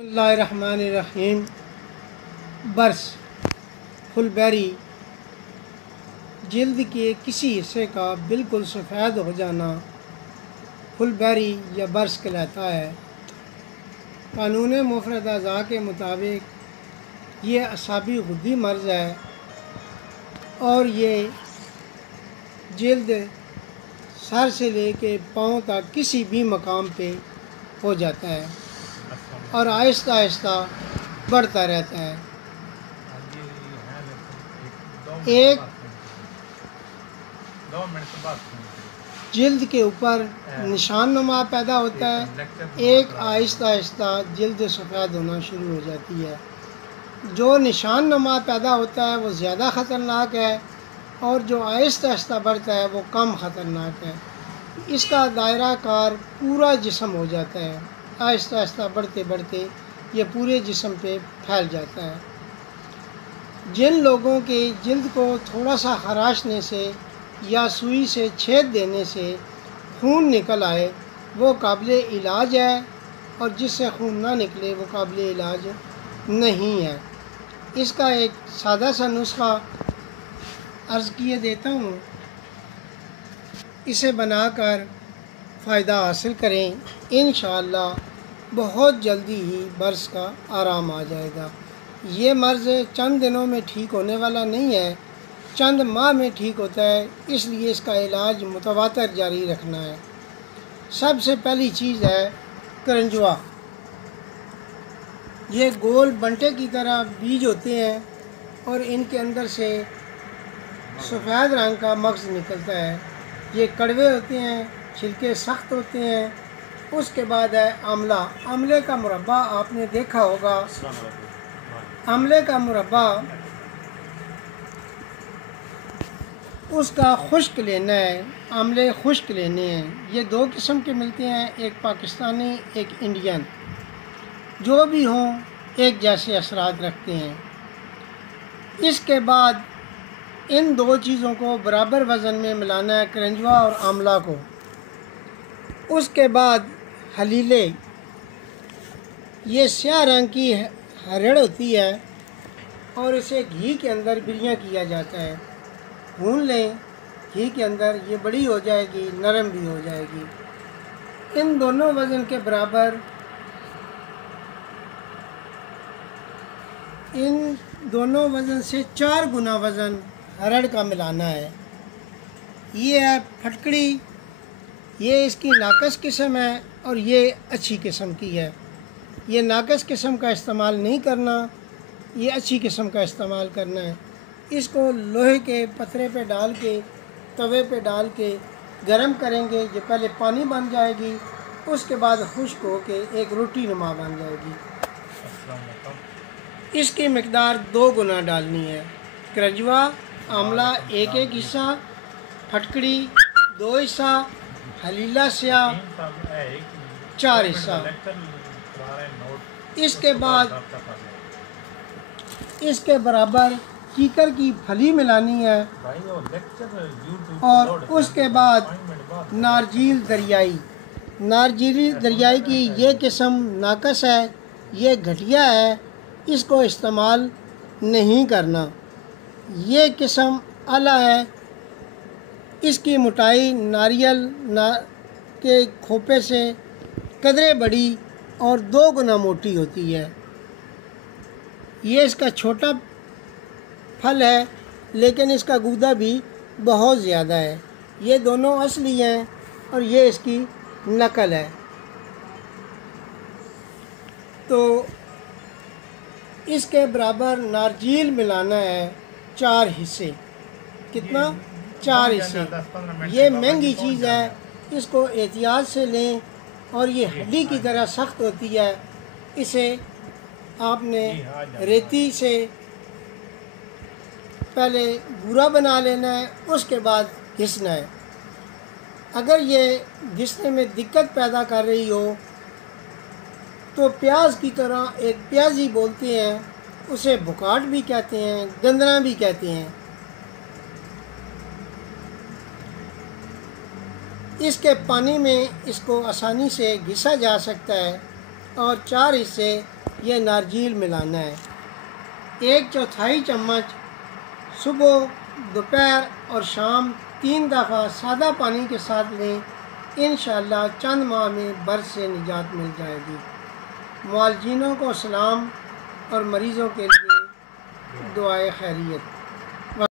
बिस्मिल्लाहिर्रहमानिर्रहीम। बर्स फुलबेरी जल्द के किसी हिस्से का बिल्कुल सफ़ेद हो जाना फुलबेरी या बर्स कहलाता है। कानून मुफ़रद अज़ा के मुताबिक ये असाबी गुद्दी मर्ज़ है और ये जल्द सर से लेके पाँव तक किसी भी मकाम पे हो जाता है और आहिस्ता आहिस्ता बढ़ता रहता है। एक जल्द के ऊपर निशान नुमा पैदा होता है, एक आहिस्ता आहिस्ता जल्द सफ़ेद होना शुरू हो जाती है। जो निशान नुमा पैदा होता है वो ज़्यादा ख़तरनाक है और जो आहिस्ता आहिस्ता बढ़ता है वो कम ख़तरनाक है। इसका दायरा कार पूरा जिस्म हो जाता है, आहिस्ता आहिस्ता बढ़ते बढ़ते ये पूरे जिस्म पे फैल जाता है। जिन लोगों के जल्द को थोड़ा सा खराशने से या सुई से छेद देने से खून निकल आए वो काबिल इलाज है और जिससे खून ना निकले वो काबिल इलाज नहीं है। इसका एक सादा सा नुस्खा अर्ज़ किए देता हूँ, इसे बनाकर फ़ायदा हासिल करें। इंशाअल्लाह बहुत जल्दी ही बर्स का आराम आ जाएगा। ये मर्ज़ चंद दिनों में ठीक होने वाला नहीं है, चंद माह में ठीक होता है, इसलिए इसका इलाज मुतवातर जारी रखना है। सबसे पहली चीज़ है करंजवा। ये गोल बंटे की तरह बीज होते हैं और इनके अंदर से सफ़ेद रंग का मग़ज़ निकलता है। ये कड़वे होते हैं, छिलके सख्त होते हैं। उसके बाद है आंवला। आंवले का मुरब्बा आपने देखा होगा। आंवले का मुरब्बा उसका खुश्क लेना है, आंवले खुश्क लेने हैं। ये दो किस्म के मिलते हैं, एक पाकिस्तानी एक इंडियन। जो भी हों एक जैसे असरात रखते हैं। इसके बाद इन दो चीज़ों को बराबर वज़न में मिलाना है, करंजवा और आंवला को। उसके बाद हलीले, ये स्याह रंग की हरड़ होती है और इसे घी के अंदर बिरियाँ किया जाता है। भून लें घी के अंदर, ये बड़ी हो जाएगी, नरम भी हो जाएगी। इन दोनों वज़न के बराबर, इन दोनों वज़न से 4 गुना वज़न हरड़ का मिलाना है। ये है फटकड़ी, ये इसकी नाकस किस्म है और ये अच्छी किस्म की है। ये नाकस किस्म का इस्तेमाल नहीं करना, ये अच्छी किस्म का इस्तेमाल करना है। इसको लोहे के पतरे पे डाल के, तवे पे डाल के गरम करेंगे। ये पहले पानी बन जाएगी, उसके बाद खुश्क हो के एक रोटी नुमा बन जाएगी। इसकी मिकदार 2 गुना डालनी है। करंजवा आंवला एक एक हिस्सा, फटकड़ी 2 हिस्सा, हलीला स्याह 4 हिस्सा। इसके बाद इसके बराबर कीकर की फली मिलानी है और उसके बाद नारजील दरियाई। नारजील दरियाई की ये किस्म नाकस है, ये घटिया है, इसको इस्तेमाल नहीं करना। ये किस्म आला है, इसकी मोटाई नारियल के खोपे से कदरे बड़ी और 2 गुना मोटी होती है। ये इसका छोटा फल है लेकिन इसका गूदा भी बहुत ज़्यादा है। ये दोनों असली हैं और ये इसकी नकल है। तो इसके बराबर नारजील मिलाना है 4 हिस्से। कितना? 4 हिस्से। ये महंगी चीज़ है, इसको एहतियात से लें और ये हड्डी की तरह सख्त होती है। इसे आपने रेती से पहले भूरा बना लेना है, उसके बाद घिसना है। अगर ये घिसने में दिक्कत पैदा कर रही हो तो प्याज की तरह एक प्याजी बोलते हैं, उसे बुकाट भी कहते हैं, गंदना भी कहते हैं। इसके पानी में इसको आसानी से घिसा जा सकता है और 4 हिस्से ये नारजील मिलाना है। 1/4 चम्मच सुबह, दोपहर और शाम 3 दफ़ा सादा पानी के साथ लें। इंशाअल्लाह चंद माह में बर्स से निजात मिल जाएगी। मुआलजीनों को सलाम और मरीज़ों के लिए दुआए खैरियत।